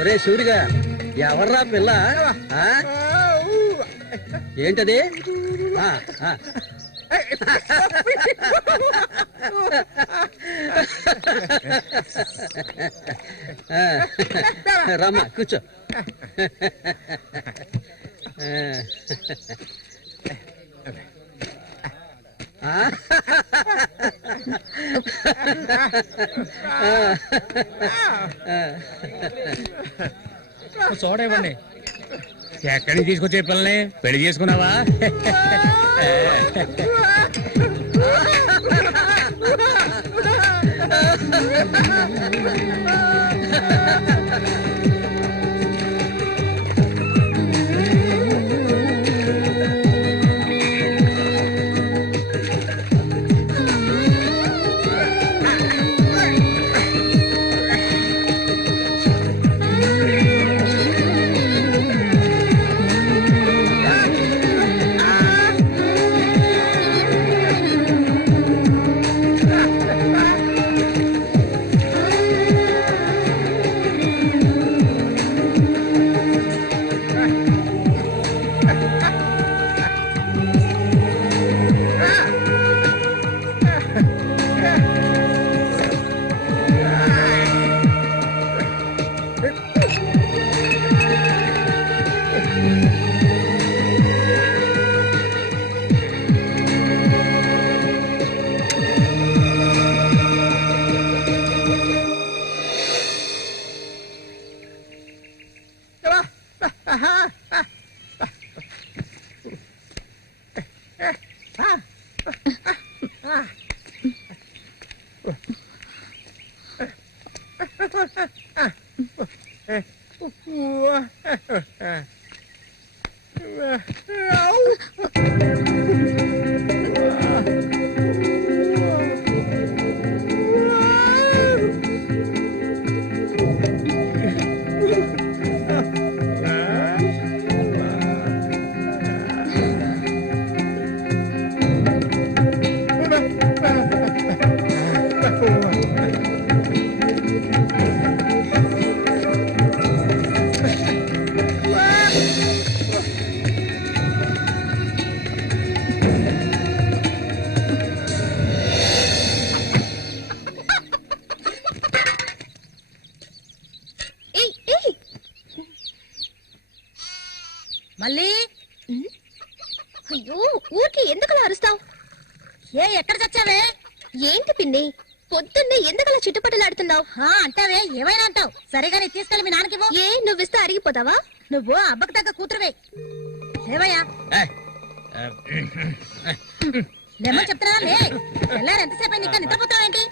ఒరే సూరిగా, ఎవర్రా పిల్ల? ఏంటది? రామ్మా కూర్చో. సోడా ఇవ్వండి. ఎక్కడికి తీసుకొచ్చే పిల్లని పెళ్లి చేసుకున్నావా? మళ్ళీ అయ్యో ఊరికి ఎందుకలా అరుస్తావు? ఎక్కడ చచ్చావే? ఏంటి పిన్ని పొద్దున్నే ఎందుకలా చుట్టుపట్టలాడుతున్నావు? అంటావే ఏమైనా అంటావు. సరేగానే తీసుకెళ్ళి మీ నాన్నకి ఏ నువ్విస్తే అరిగిపోతావా? నువ్వు అబ్బకు తగ్గ కూతురువే. లేవయ్యా లేమని చెప్తున్నా. ఎల్లారు ఎంతసేపు ఇంకా నిద్రపోతావేంటి?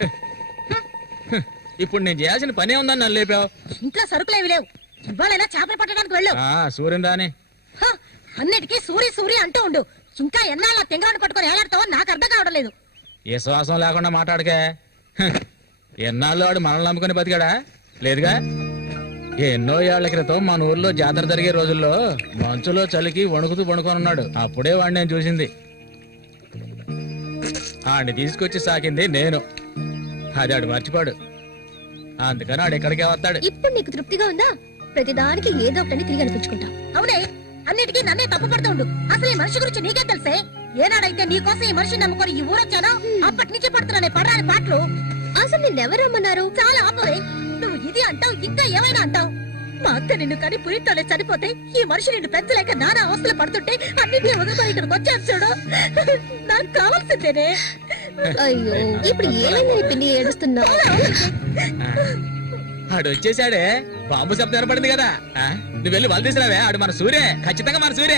ఇప్పుడు నేను చేయాల్సిన పనే ఉందని నన్ను లేపావు. ఇంట్లో సరుకులేవి లేవు. ఇవాళైనా చేపలు పట్టడానికి వెళ్ళు. సూర్యం దాని అన్నిటికీ సూరి సూరి అంటూ ఉండు. ఇంకా ఎన్నాళ్ళ తెంగరాన్ని పట్టుకొని ఏలాడుతావో నాకు అర్థం కావడం లేదు. ఏ శ్వాసం లేకుండా మాట్లాడకే. ఎన్నాళ్ళు వాడు మనల్ని నమ్ముకుని బతికాడా? లేదుగా. ఎన్నో ఏళ్ల క్రితం మన ఊర్లో జాతర జరిగే రోజుల్లో మంచులో చలికి వణుకుతూ పడుకొని ఉన్నాడు. అప్పుడే వాడిని నేను చూసింది. ఆడిని తీసుకొచ్చి సాకింది నేను. అది ఆడు మర్చిపోడు. అందుకని ఆడు ఎక్కడికే వస్తాడు. ఇప్పుడు నీకు తృప్తిగా ఉందా? ప్రతిదానికి ఏదో ఒకటి తిరిగి అనిపించుకుంటా. అవునే, అన్నిటికీ నన్నే తప్పు పడుతూ ఉండు. అసలు ఈ మనిషి గురించి నీకే తెలుసే. ఏనాడైతే నీకోసం ఈ మనిషిని నమ్ముకొని ఈ ఊరొచ్చానో అప్పటి నుంచి పడుతున్నానే పడరాని పాటలు. అసలు నిన్నెవరమ్మన్నారు? చాలా ఆపవే. నువ్వు ఇది అంటావు, ఇంకా ఏమైనా అంటావు. మా అక్క నిన్ను కని పురిట్లోనే చనిపోతే ఈ మనిషి నిన్ను పెంచలేక నానా అవస్థలు పడుతుంటే అన్నింటినీ వదులుకొని ఇక్కడికి వచ్చాను చూడు. నాకు కావాల్సిందేనే. అయ్యో ఇప్పుడు ఏమైంది పిన్ని ఏడుస్తున్నావు? ఆడు వచ్చేసాడే. బాంబు శబ్దం ఏర్పడింది కదా. నువ్వు వెళ్ళి వాళ్ళు తీసినావే. ఆడు మన సూర్య, ఖచ్చితంగా మన సూర్య.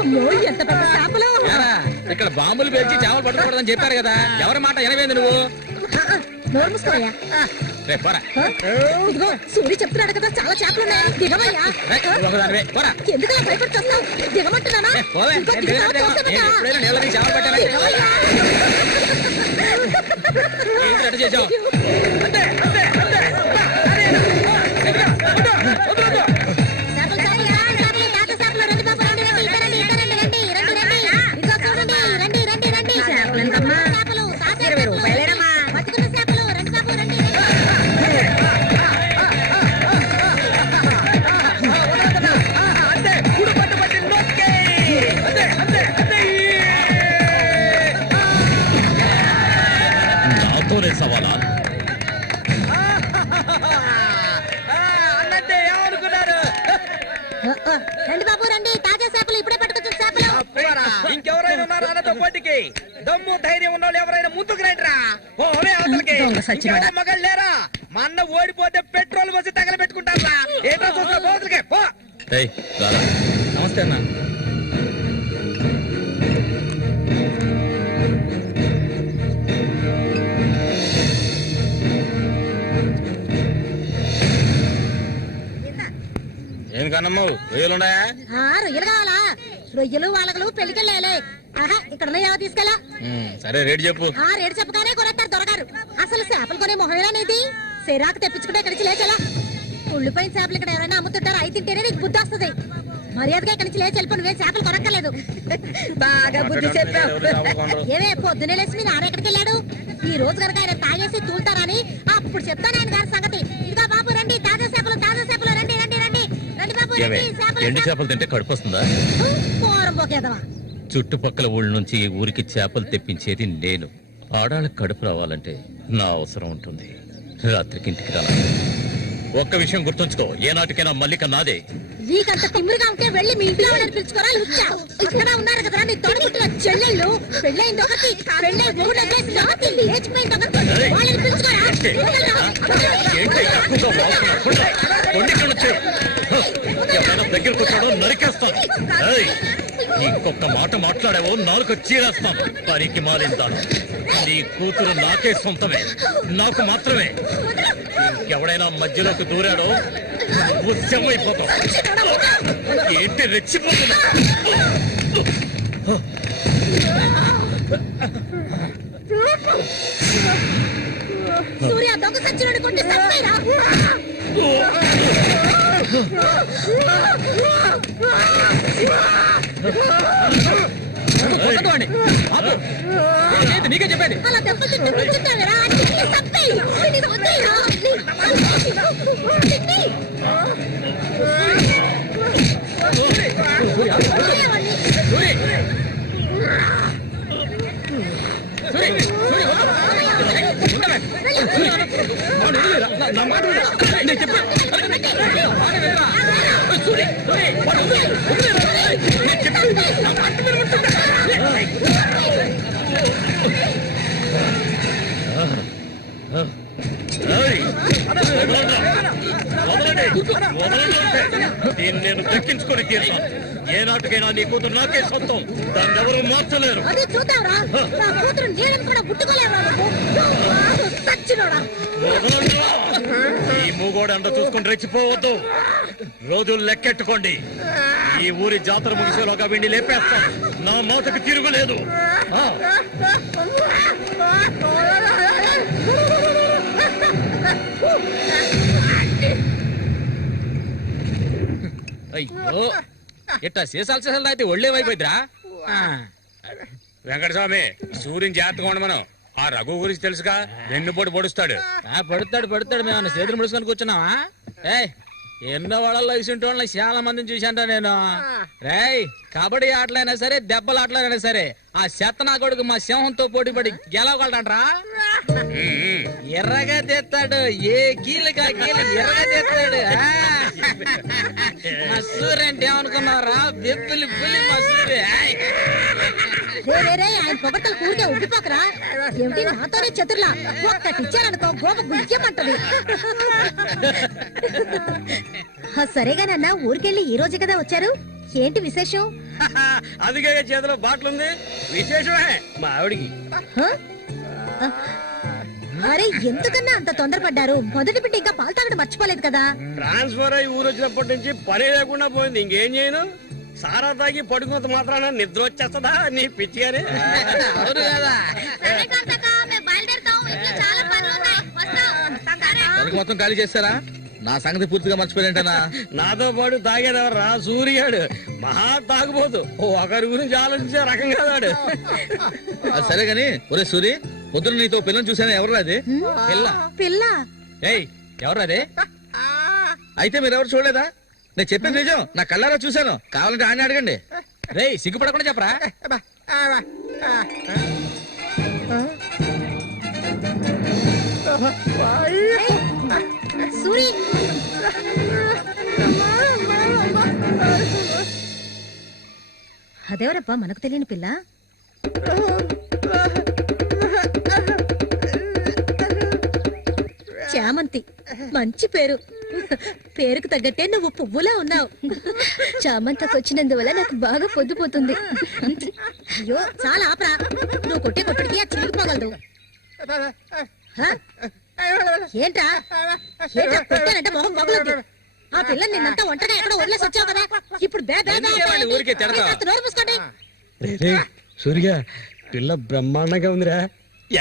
అమ్మో ఎంత పెద్ద చేపలు. ఇక్కడ బాంబులు పేల్చి చేపలు పట్టుకోకూడదని చెప్పారు కదా, ఎవరి మాట ఎనవేంది నువ్వు? నోరు మూసుకోవయ్యా. రేపు పోరా. ఇదిగో సూరి చెప్తున్నాడు కదా, చాలా చేపలు ఉన్నాయి, దిగవయ్యా. ఒకదానివే, పోరా. ఎందుకు భయపడుతున్నావు? దిగమంటున్నానా? పోవే. ఇంకో నేను దిగుతావా? దిగను, తోసేదట. నేను ఎప్పుడైనా నీళ్ళని చేపలు పెట్టానా? దిగవయ్యా. ఏంటి అట్ట చేసావు? చేపలు సాయ్యా, చేపలు, తాత చేపలు, రండి బాబు, రండి, రండి, ఇటు రండి, ఇటు రండి, రండి, రండి, రండి. ఇదిగో చూడండి, రండి, రండి, రండి. చేపలు ఎంతమ్మా? చేపలు, తాత చేపలు, బతుకున్న చేపలు, రండి బాబు, రండి, రండి. నాతోనే సవాలా? అన్నట్టే ఏమనుకున్నారు? రండి బాబు, రండి, తాజా చేపలు, ఇప్పుడే పట్టుకొచ్చిన చేపలు. ఇంకెవరైనా ఉన్నారా అన్నతో పోటీకి? దమ్ము ధైర్యం ఉన్న వాళ్ళు ఎవరైనా ముందుకు రండిరా. ఓలే అవతలకి. ఇంకెవరు మగాళ్ళు లేరా? మా అన్న ఓడిపోతే పెట్రోల్ పోసి తగలబెట్టుకుంటారా? ఏంటో చూస్తా పోతులకే పో. నమస్తే అన్న. ఏం కన్నమ్మావు, రొయ్యలున్నాయా? రొయ్యలు కావాలా? రొయ్యలు వాళ్ళగలు పెళ్లికెళ్ళాలి. ఆహా, ఇక్కడ ఉన్నాయా? తీసుకెళ్ళా. సరే రేటు చెప్పు. రేటు చెప్పగానే కొనేస్తారు దొరగారు. అసలు చేపలు కొనే మొహమేనేది? సిరాకు తెప్పించుకుంటే ఇక్కడి నుంచి లేచేలా. ఉళ్ళిపోయిన చేపలు ఇక్కడ ఎవరైనా అమ్ముతుంటారు, అయి తింటేనే నీకు బుద్ధి వస్తుంది. మర్యాదగా ఇక్కడి నుంచి లేచి వెళ్ళిపోయి నువ్వే చేపలు కొనక్కర్లేదు. బాగా బుద్ధి చెప్పావు. ఏమే పొద్దునే లేచి మీద ఆరెక్కడికి వెళ్ళాడు? ఈ రోజు కనుక ఆయన తాగేసి తూలుతారని అప్పుడు చెప్తాను ఆయన గారి సంగతి. ఇదిగా బాబు రండి, తాజా చేపలు, రండి, రండి, రండి, రండి బాబు, రండి. ఎండి చేపలు తింటే కడుపు వస్తుందా? పోరం పోకేదవా. చుట్టుపక్కల ఊళ్ళ నుంచి ఈ ఊరికి చేపలు తెప్పించేది నేను. ఆడాళ్ళకి కడుపు రావాలంటే నా అవసరం ఉంటుంది. రాత్రికి ఇంటికి రా. ఒక్క విషయం గుర్తుంచుకో, ఏనాటికైనా మల్లిక నాదే. నీకంత తిమ్మిరిగా ఉంటే వెళ్ళి మీ ఇంట్లో వాళ్ళని పిలుచుకోరా. లుచ్చా ఇక్కడ ఉన్నారు కదా నీ తోడుకుంటున్న చెల్లెళ్ళు. పెళ్ళైంది ఒకటి, పెళ్ళై ఊళ్ళో చేసి రాత్రి లేచిపోయింది ఒకటి. వాళ్ళని పిలుచుకోరా. ఏంటి తక్కువగా వాగుతున్నావు? కొండికి వచ్చే ఎవరైనా దగ్గరకు వచ్చాడో నరికేస్తాను. ఏయ్, ఇంకొక మాట మాట్లాడావో నాలుగు చీరేస్తాను. పనికి మారిందాను. నీ కూతురు నాకే సొంతమే, నాకు మాత్రమే. ఇంకెవడైనా మధ్యలోకి దూరాడో ఉద్యమైపోతావు. ఏంటి రెచ్చిపోతున్నా? సూర్య దొంగ సచ్చినోడు కొట్టి చంపేరా. నీకే చెప్పేది. అలా దెబ్బతింటే కూర్చుంటావేరా. చంపేయి. వదిలేరా. దీన్ని నేను దక్కించుకొని తీరుతాను. ఏనాటికైనా నీ కూతురు నాకే సొంతం. దాన్ని ఎవరు మార్చలేరు. అదే చూద్దాంరా. నా కూతురు నీళ్ళని కూడా ముట్టుకోలేవా నువ్వు? సచ్చినోడా. ఈ మూగోడు అంట చూసుకొని రెచ్చిపోవద్దు. రోజులు లెక్కెట్టుకోండి. ఈ ఊరి జాతర ముగిసేలోగా వీడిని లేపేస్తాను. నా మాటకు తిరుగులేదు. అయ్యో, ఇట్టా సీసాలు సీసాలు అయితే ఒళ్ళేమైపోయిద్దిరా. వెంకటస్వామి, సూర్యుని జాగ్రత్తగా ఉండమను. ఆ రఘు గురించి తెలుసుగా, వెన్నుపోటు పొడుస్తాడు. పడుతాడు. మేము చేతులు ముడుచుకొని కూర్చున్నావా? ఏయ్, ఎన్నో వాళ్ళలో ఇసుంటి వాళ్ళని చాలా మందిని చూశాంట నేను. రేయ్, కబడ్డీ ఆటలైనా సరే, దెబ్బల ఆటలైనా సరే, ఆ నా కొడుకు మా సింహంతో పోటీ పడి గెలవగలడంట్రా. ఎర్రగా తెస్తాడు, ఏ కీలుగా కీలు ఎర్రగా తెస్తాడు. మా సూర్య అంటే ఏమనుకున్నారా? బెబ్బులి పులి మా సూర్య. ఆయన పొగట్టలు కూరికే ఉబ్బిపోకరా. ఏమిటి నాతోనే చతుర్లా? ఒక్కటి ఇచ్చారనుకో గోప గుయ్యమంటది. సరేగానన్నా, ఊరికెళ్ళి ఈ రోజు కదా వచ్చారు. ఏంటి విశేషం? అదిగే చేతిలో బాటిల్ ఉంది, విశేషమే మా ఆవిడికి. హ? అరే ఎందుకన్నా అంత తొందరపడ్డారు? మొదటి బిడ్డ ఇంకా పాలు తాగడం మర్చిపోలేదు కదా. ట్రాన్స్ఫర్ అయ్యి ఊరు వచ్చినప్పటి నుంచి పని లేకుండా పోయింది. ఇంకేం చేయను, సారా తాగి పడుకున్నంత మాత్రాన నిద్ర వచ్చేస్తుందా నీ పిచ్చిగానే? అవును కదా. పనికి మొత్తం ఖాళీ చేస్తారా? నా సంగతి పూర్తిగా మర్చిపోయినట్టనా? నాతో పాటు తాగేదెవర్రా? సూర్యాడు మహా తాగుపోతు. ఒకరి గురించి ఆలోచించే రకం కాదాడు. అది సరే గాని, ఒరే సూరి, పొద్దున నీతో పిల్లని చూసాను. ఎవరు అది పిల్ల? పిల్ల? ఏయ్, ఎవరు అది? అయితే మీరెవరు చూడలేదా? నేను చెప్పేది నిజం, నా కళ్ళారా చూశాను. కావాలంటే ఆయన అడగండి. రేయ్, సిగ్గుపడకుండా చెప్పరా? సూరి, అదేవరప్పా మనకు తెలియని పిల్ల? చామంతి, మంచి పేరు. పేరుకు తగ్గట్టే నువ్వు పువ్వులా ఉన్నావు. చామంతకు వచ్చినందువల్ల నాకు బాగా పొద్దుపోతుంది. అయ్యో చాలా ఆపరా, నువ్వు కొట్టే కొట్టుడికి ఆ చిరిగిపోగలదు. ఏంటా ఏంటా కొట్టానంటే మొహం పగలొద్దు. ఆ పిల్లని నిన్నంతా ఒంటగా ఎక్కడో వదిలేసి వచ్చావు కదా, ఇప్పుడు ఊరికే తిడతావా? నోరు మూసుకోండి. సూర్య, పిల్ల బ్రహ్మాండంగా ఉందిరా.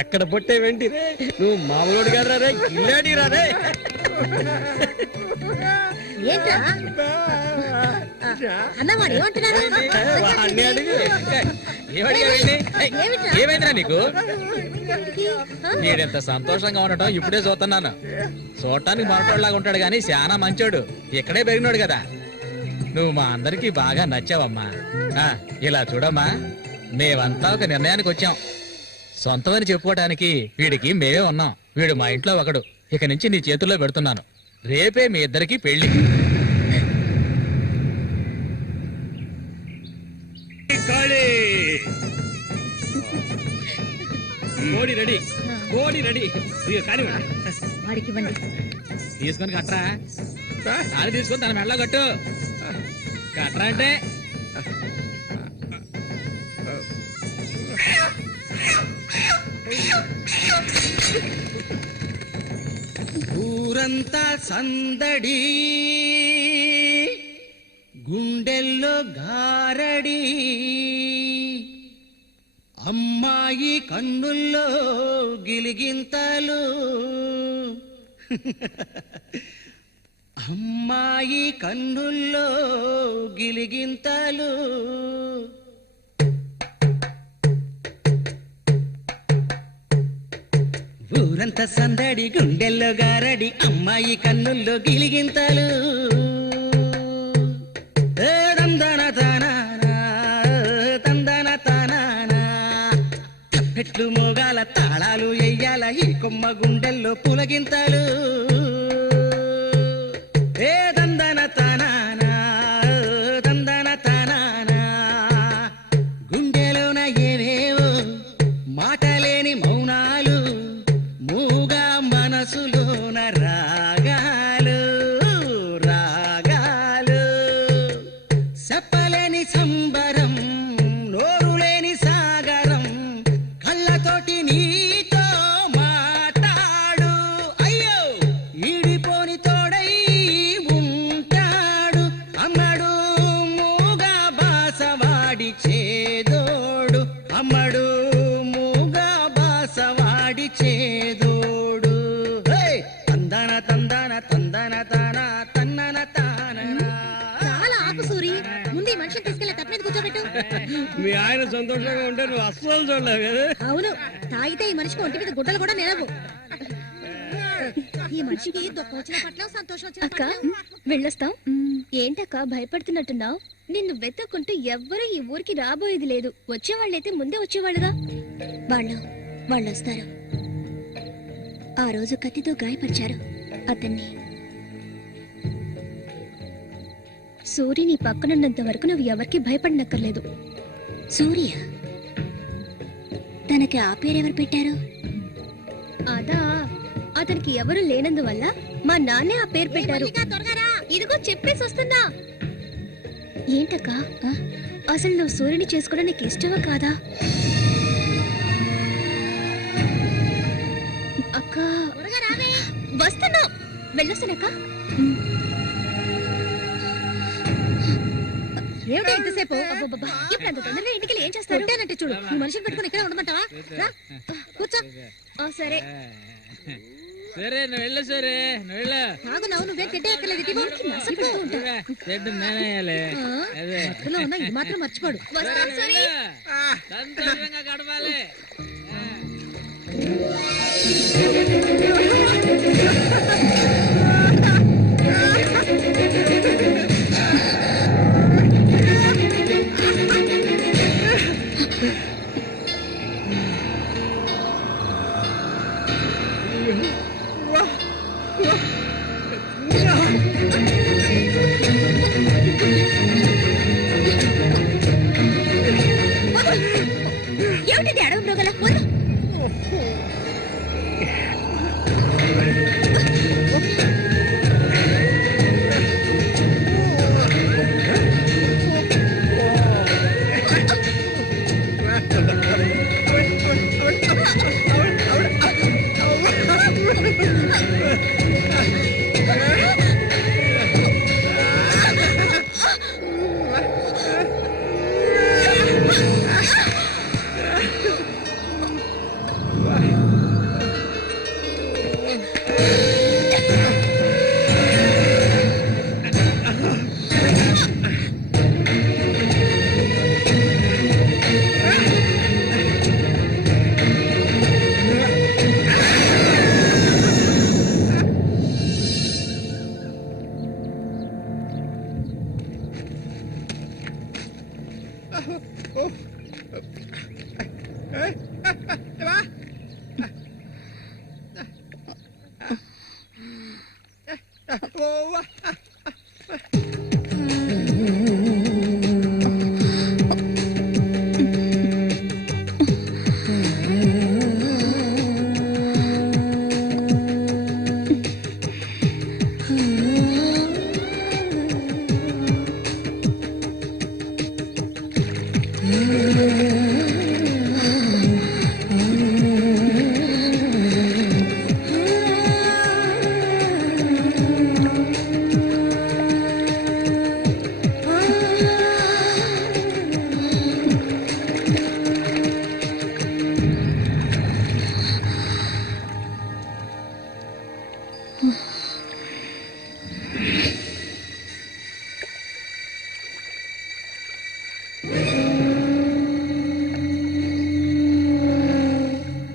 ఎక్కడ పుట్టే వెంటి రే, నువ్వు మామూలుడు కదా రే, గిల్లాడి రా రే. ఏంట్రా అన్నవాడు ఏమంటున్నాడు? వాడిని అడుగు. ఏమైందిరా నీకు? నేనెంత సంతోషంగా ఉండటం ఇప్పుడే చూస్తున్నాను. చూడటానికి మనటోళ్ళలాగా ఉంటాడు గాని చాలా మంచోడు. ఇక్కడే పెరిగినాడు కదా. నువ్వు మా అందరికి బాగా నచ్చావమ్మా. ఇలా చూడమ్మా, మేమంతా ఒక నిర్ణయానికి వచ్చాం. సొంతమని చెప్పుకోవటానికి వీడికి మేమే ఉన్నాం. వీడు మా ఇంట్లో ఒకడు. ఇక నుంచి నీ చేతుల్లో పెడుతున్నాను. రేపే మీ ఇద్దరికి పెళ్లి. కోడి రెడీ, కోడి రెడీ. వాడికి ఇవ్వండి. తీసుకొని కట్టరా. అది తీసుకొని తన మెడలో కట్టు. కట్టరా అంటే ఊరంతా సందడి, గుండెల్లో గారడి, అమ్మాయి కన్నుల్లో గిలిగింతలు, అమ్మాయి కన్నుల్లో గిలిగింతలు. ఊరంతా సందడి, గుండెల్లో గారడి, అమ్మాయి కన్నుల్లో గిలిగింతలు. తందన తానానా, తందన తానానా. తప్పెట్లు మోగాల, తాళాలు ఎయ్యాల, ఈ కొమ్మ గుండెల్లో పులగింతలు. ఏ తందన తానానా, తందన తానానా. గుండెలోన ఏవేవో మాటలేని మౌనాలు, మూగా మనసులోన రాగాలు, రాగాలు. చెప్పలేని సంబరం, నోరులేని సాగరం, కళ్ళతోటి నీతో మాట్లాడు. అయ్యో ఈడిపోని తోడై ఉంటాడు, అమ్మడు మూగా బాసవాడి చేదోడు, అమ్మడు మూగా బాసవాడి చేదోడు. తందన తందన తందన తాన తన్నన తాన. చాలా ఆపు సూరి, ముందు ఈ మనిషిని తీసుకెళ్లి తప్పనేది కూర్చోబెట్టు. మీ ఆయన సంతోషంగా ఉంటే నువ్వు అస్సలు చూడలేవు కదా. అవును, తాగితే ఈ మనిషికి ఒంటి మీద గుడ్డలు కూడా నిలవు. ఈ మనిషికి దుఃఖం వచ్చిన పట్ల సంతోషం వచ్చిన అక్క పట్ల. వెళ్ళొస్తాం. ఏంటక్క భయపడుతున్నట్టున్నావు? నిన్ను వెతుక్కుంటూ ఎవ్వరూ ఈ ఊరికి రాబోయేది లేదు. వచ్చేవాళ్ళైతే ముందే వచ్చేవాళ్ళుగా. వాళ్ళు వస్తారు. ఆ రోజు కత్తితో గాయపరిచారు అతన్ని. సూర్య నీ పక్కనున్నంత వరకు నువ్వు ఎవరికి భయపడనక్కర్లేదు. సూర్య తనకి ఆ పేరెవరు పెట్టారు? అదా, అతనికి ఎవరు లేనందువల్ల మా నాన్నే ఆ పేరు పెట్టారు. ఇదిగో చెప్పేసి వస్తున్నా. ఏంటక్క అసలు నువ్వు సూర్యుని చేసుకోవడం నీకు ఇష్టమా కాదా? అక్క వస్తున్నా, వెళ్ళొస్తానక్క. ఏమిటి ఎంతసేపు? ఇప్పుడు అంత తొందరగా ఇంటికి ఏం చేస్తారు? అంటే చూడు, ఈ మనిషిని పెట్టుకుని ఇక్కడ ఉండమంటావా? రా, కూర్చో. సరే సరే నువ్వు వెళ్ళు, సరే నువ్వు వెళ్ళు. నాగు నవ్వు నువ్వేం తిట్టే ఎక్కలేదు. చెడ్డు నేనేయాలి. అదే మత్తులో ఉన్న ఇది మాత్రం మర్చిపోడు. వస్తాను సూరి. సంతోషంగా గడపాలి. ఏమిటి అడవి మృగల వద్దు.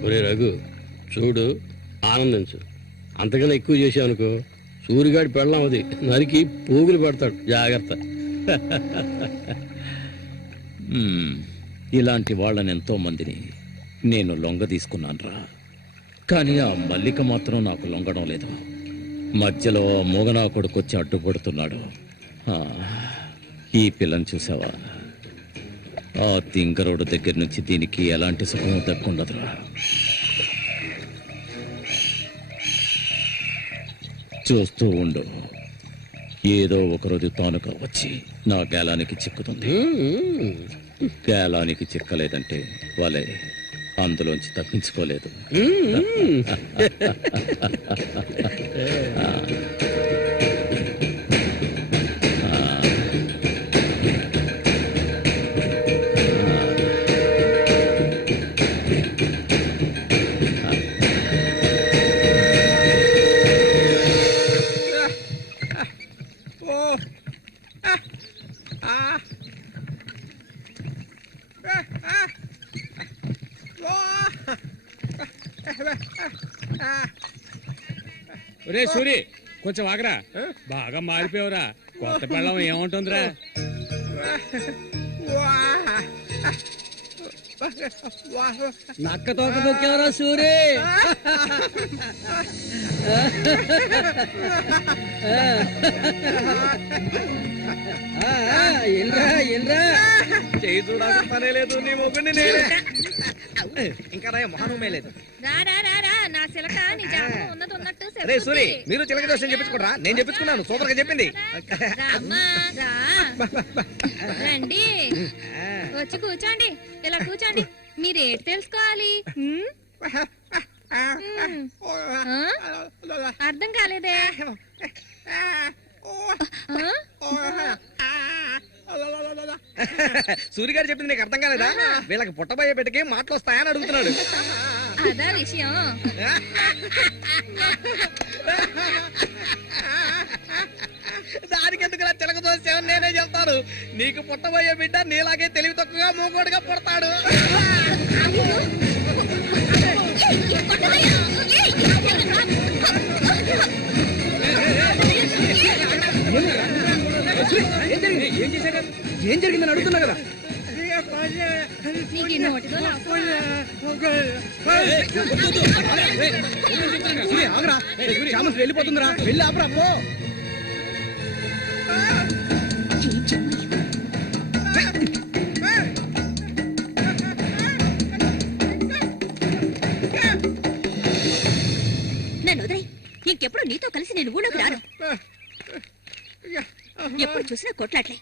ఒరే రఘు, చూడు, ఆనందించు. అంతకన్నా ఎక్కువ చేసావు అనుకో, సూరిగాడి పెళ్ళం అది నరికి పోగులు పెడతాడు. జాగ్రత్త. ఇలాంటి వాళ్ళని ఎంతో మందిని నేను లొంగ తీసుకున్నానురా. కానీ ఆ మల్లిక మాత్రం నాకు లొంగడం లేదు. మధ్యలో ఆ మూగనా కొడుకొచ్చి అడ్డుపడుతున్నాడు. ఈ పిల్లని చూసావా? ఆ తింకరోడు దగ్గర నుంచి దీనికి ఎలాంటి సుఖం దక్కుండదురా. చూస్తూ ఉండు, ఏదో ఒకరోజు తానుగా వచ్చి నా గేలానికి చిక్కుతుంది. గేలానికి చిక్కలేదంటే వాళ్ళే అందులోంచి తప్పించుకోలేదు. ఒరే సూరి, కొంచెం ఆగరా. బాగా మారిపోయావురా. కొత్త పెళ్ళం ఏముంటుందిరా? నక్క తోక దొక్కేవరా సూరి. చేయి చూడాల్సిన పనే లేదు. నీ మొగ్గుని నేనే ఇంకా రాయ మొహనమే లేదు. రా రా రా రా నా చిలక నీ జాతకం ఉన్నది ఉన్నట్టు రే సూరి, చెప్పుద్ది. మీరు చిలక జోస్యం చెప్పించుకోరా? నేను చెప్పించుకున్నాను, సూపర్ గా చెప్పింది. రామ్మా, రా. రండి వచ్చి కూర్చోండి, ఇలా కూర్చోండి. మీరేటి తెలుసుకోవాలి? హ్మ్? అర్థం కాలేదే? సూరి గారు చెప్పింది నీకు అర్థం కాలేదా? వీళ్ళకి పుట్టబోయే బిడ్డకి మాటలు వస్తాయని అడుగుతున్నాడు. అదా విషయం. దానికి ఎందుకు చిలక చూసామని నేనే చెప్తాను. నీకు పుట్టబోయే బిడ్డ నీలాగే తెలివి తక్కువగా మూకోడుగా పుడతాడు. ఏం జరిగిందని అడుగుతున్నా కదా. నీకు ఈ నోటితో ఆగరా, వెళ్ళిపోతుందిరా, వెళ్ళి ఆపరా పో. నన్ను వదిలే. ఇంకెప్పుడు నీతో కలిసి నేను ఊళ్ళోకి రాను. ఎప్పుడు చూసినా కొట్లాట్లే.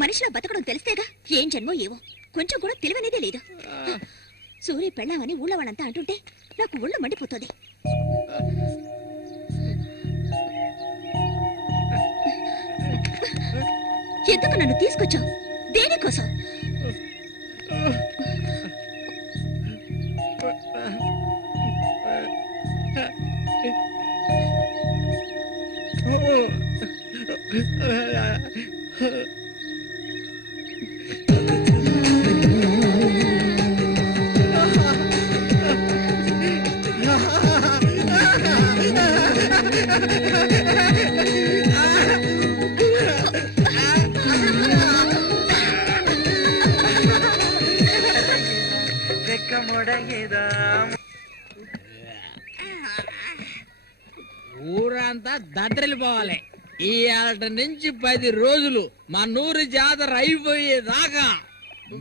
మనిషిలో బతకడం తెలిస్తేగా. ఏం జన్మో ఏవో, కొంచెం కూడా తెలివనేదే లేదు. సూర్య పెళ్ళామని ఊళ్ళో వాళ్ళంతా అంటుంటే నాకు ఒళ్ళు మండిపోతుంది. ఎందుకు నన్ను తీసుకొచ్చావు? దేనికోసం? ఊరంతా దద్దరిల్లిపోవాలి. ఈ ఆట నుంచి 10 రోజులు మా నూరు జాతర అయిపోయేదాకా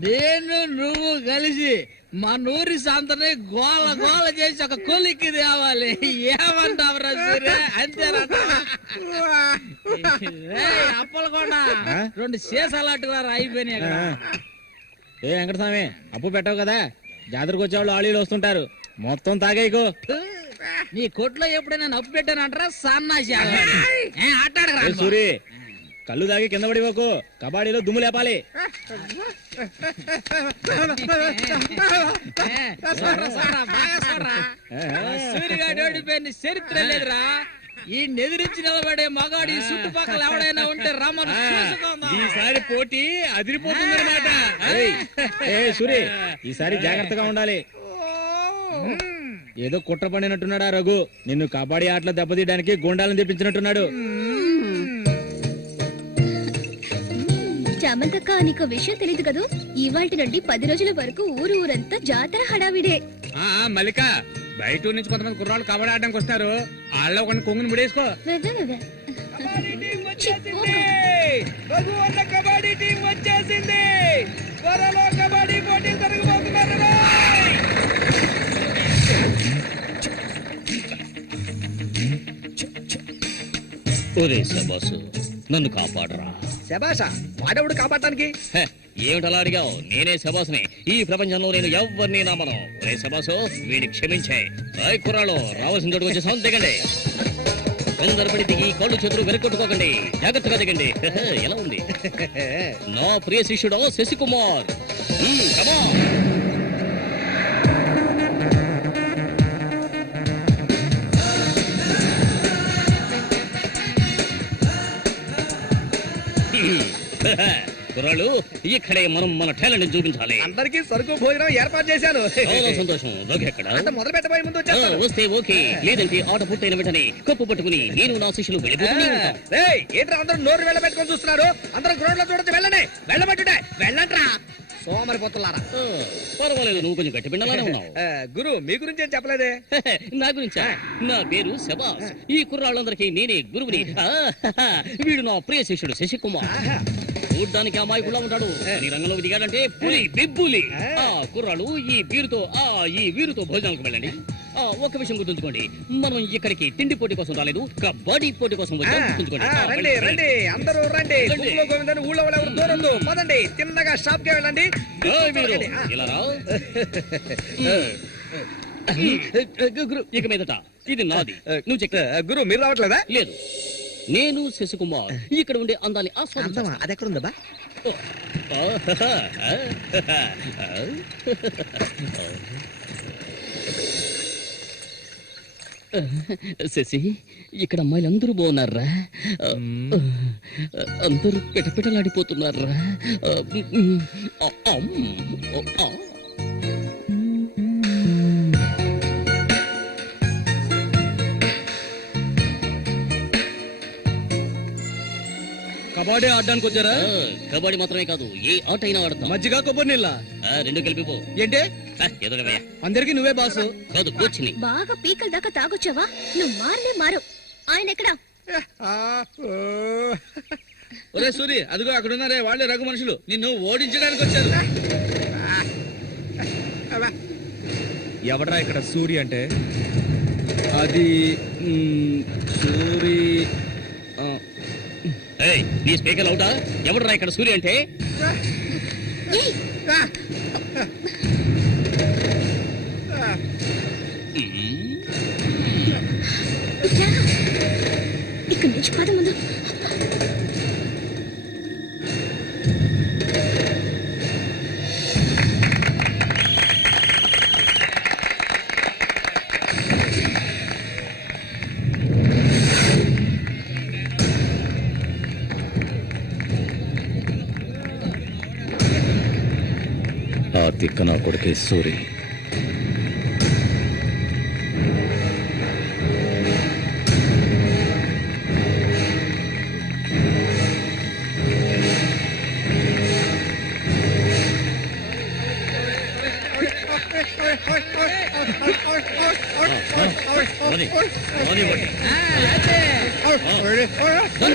నేను నువ్వు కలిసి మా నూరి సంతని గోల గోల చేసి ఒక కొలిక్కి తేవాలి. ఏమంటావురా సూర్య? అంతేనంట. అప్పలకొండ 2 సీసాలట్టుగా అయిపోయినాయి అక్కడ. ఏ వెంకటస్వామి, అప్పు పెట్టావు కదా, జాతరకు వచ్చేవాళ్ళు ఆళీలు వస్తుంటారు, మొత్తం తాగేయకు. నీ కొట్లో ఎప్పుడైనా నప్పు పెట్టానంటారా? సన్నాసి ఆటాడరా సూరి, కళ్ళు తాగి కింద పడిపోకు, కబాడీలో దుమ్ము లేపాలి. సూర్యగాడు ఓడిపోయిన చరిత్ర లేదురా. ఈ నెదిరించి నిలబడే మగాడు ఈ చుట్టుపక్కల ఎవడైనా ఉంటే రమ్మను. ఈసారి పోటీ అదిరిపోతుందన్నమాట. సూరి, ఈసారి జాగ్రత్తగా ఉండాలి. ఏదో కుట్ర పడినట్టున్నాడా రఘు? నిన్ను కబడ్డీ ఆటలో దెబ్బతీయడానికి గుండాలను తెప్పించినట్టున్నాడు. చామంతక్క, నీకు విషయం తెలీదు కదూ? ఇవాల్టి నుండి 10 రోజుల వరకు ఊరంతా జాతర హడావిడే. మల్లిక, బయట ఊరు నుంచి కొంతమంది కుర్రాళ్ళు కబడ్డీ ఆడడానికి వస్తారు. వాళ్ళ ఒక కొంగుని ముడేసుకో. కబడ్డీ టీం వచ్చేసింది. త్వరలో కబడ్డీ పోటీలు జరగబోతున్నారు. ఒరే శబాసు, నన్ను కాపాడరా. శబాషా, వాడెవడు కాపాడటానికి? ఏమిటలా అడిగావు? నేనే శబాసుని. ఈ ప్రపంచంలో నేను ఎవరిని నమ్మను. ఒరే శబాసు, వీడిని క్షమించే. కుర్రాళ్ళు రావాల్సిన చోటుకు వచ్చేసాం, దిగండి. అందరపడి దిగి కళ్ళు చేతులు వెనకొట్టుకోకండి, జాగ్రత్తగా దిగండి. ఎలా ఉంది నా ప్రియ శిష్యుడు శశికుమార్? కమా. కుర్రాళ్ళు, ఇక్కడే మనం మన టాలెంట్ చూపించాలి. అందరికీ సరుకు భోజనం ఏర్పాటు చేశాను. చాలా సంతోషం. ఎక్కడ మొదలు పెట్టబోయే ముందు వస్తే ఓకే, లేదంటే ఆట పూర్తయిన వెంటనే కప్పు పట్టుకుని నేను నా శిష్యులు వెళ్ళిపోతూనే ఉంటాం. ఏంట్రా అందరూ నోరు వెళ్ళబెట్టుకొని చూస్తున్నారు? అందరూ గ్రౌండ్ లో చూడొచ్చు, వెళ్ళండి. వెళ్ళబెట్టుడే, వెళ్ళంట్రా సోమరిపోతున్నారా. పర్వాలేదు, నువ్వు కొంచెం గట్టి పిండాలనే ఉన్నావు. గురు, మీ గురించి ఏం చెప్పలేదే? నా గురించా? నా పేరు శబాస్. ఈ కుర్రాళ్ళందరికీ నేనే గురువుని. వీడు నా ప్రియ శిష్యుడు శశికుమార్. చూడ్డానికి అమాయకులా ఉంటాడు నీ రంగంలోకి దిగాడంటే పులి బిబ్బులి కుర్రాళ్ళు ఈ వీరుతో భోజనానికి వెళ్ళండి ఒక విషయం గుర్తుంచుకోండి, మనం ఇక్కడికి తిండి పోటీ కోసం రాలేదు, కబడ్డీ పోటీ కోసం వచ్చాం. గుర్తుంచుకోండి. రండి రండి అందరూ రండి. గుంపులో గోవిందని ఊళ్ళో వాళ్ళు ఎవరు దూరందు పదండి. తిన్నగా షాప్ కి వెళ్ళండి. ఇలా రా. ఇక మీదట ఇది నాది. నువ్వు చెక్. గురు మీరు రావట్లేదా? లేదు, నేను శశికుమార్ ఇక్కడ ఉండే అందాన్ని ఆస్వాదించా. అది ఎక్కడ ఉందా? శశి, ఇక్కడ అమ్మాయిలు అందరూ బాగున్నారా? అందరూ పిటపిటలాడిపోతున్నారా? కబడ్డీ ఆడడానికి వచ్చారా? కబడ్డీ మాత్రమే కాదు, ఏ ఆట అయినా ఆడతాం. మజ్జిగ కొబ్బరి నీళ్ళ రెండు కలిపిపో. ఏంటి ఎదుగవయ్యా, అందరికి నువ్వే బాసు కాదు కోచ్ని. బాగా పీకల దాకా తాగొచ్చావా? నువ్వు మారు. ఆయన ఎక్కడా? ఒరే సూరి, అదిగో అక్కడ ఉన్నారే వాళ్ళే రఘు మనుషులు, నిన్ను ఓడించడానికి వచ్చారు. ఎవడ్రా ఇక్కడ సూరి అంటే? అది సూరి. నీ స్పీకర్ అవుతా? ఎవడరా ఇక్కడ సూర్య అంటే? ఇక్కడి నుంచి పద ముందు. ఆ తిక్క నా కొడుకే సూరి.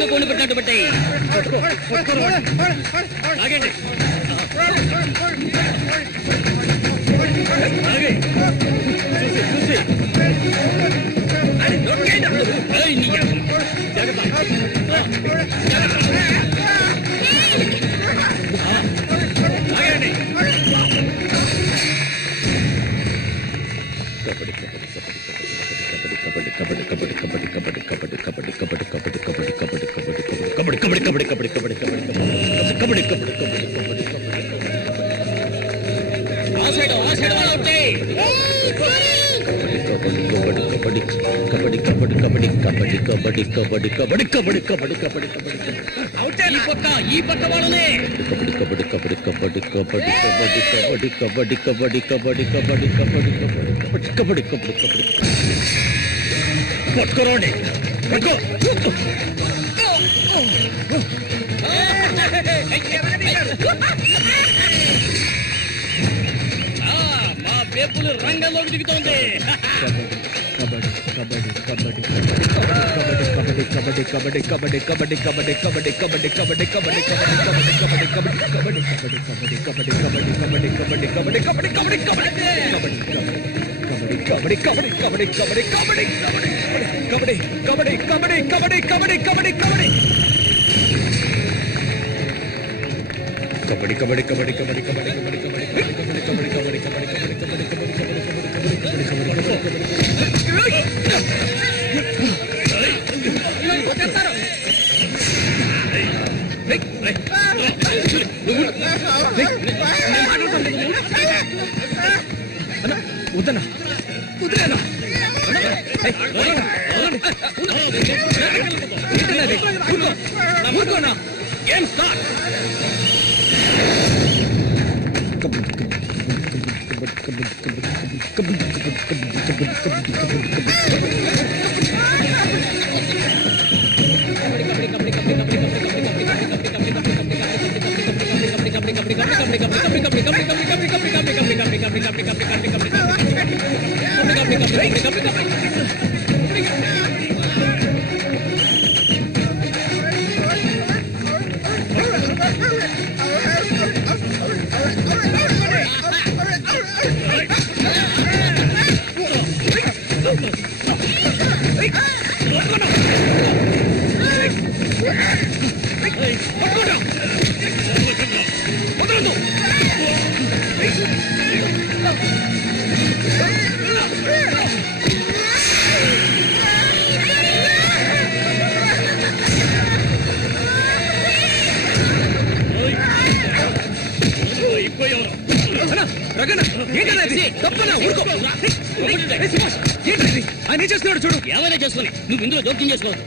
దొంగ పెట్టినట్టు పెట్టాయి. ఆగండి. ఈ పక్క వాళ్ళనే పట్టుకోరండి. మా పేపులు రంగంలోకి దిగుతోంది. వద్దన్నా ఊరుకోనా ఏం స్టార్ట్. రగన ఏంటన్నా ఇది? తప్పనా? ఊరుకో. ఏంటది? ఆయన ఏం చేస్తున్నాడు చూడు. ఏమైనా చేసుకుని నువ్వు ఇందులో జోక్యం చేసుకోవద్దు.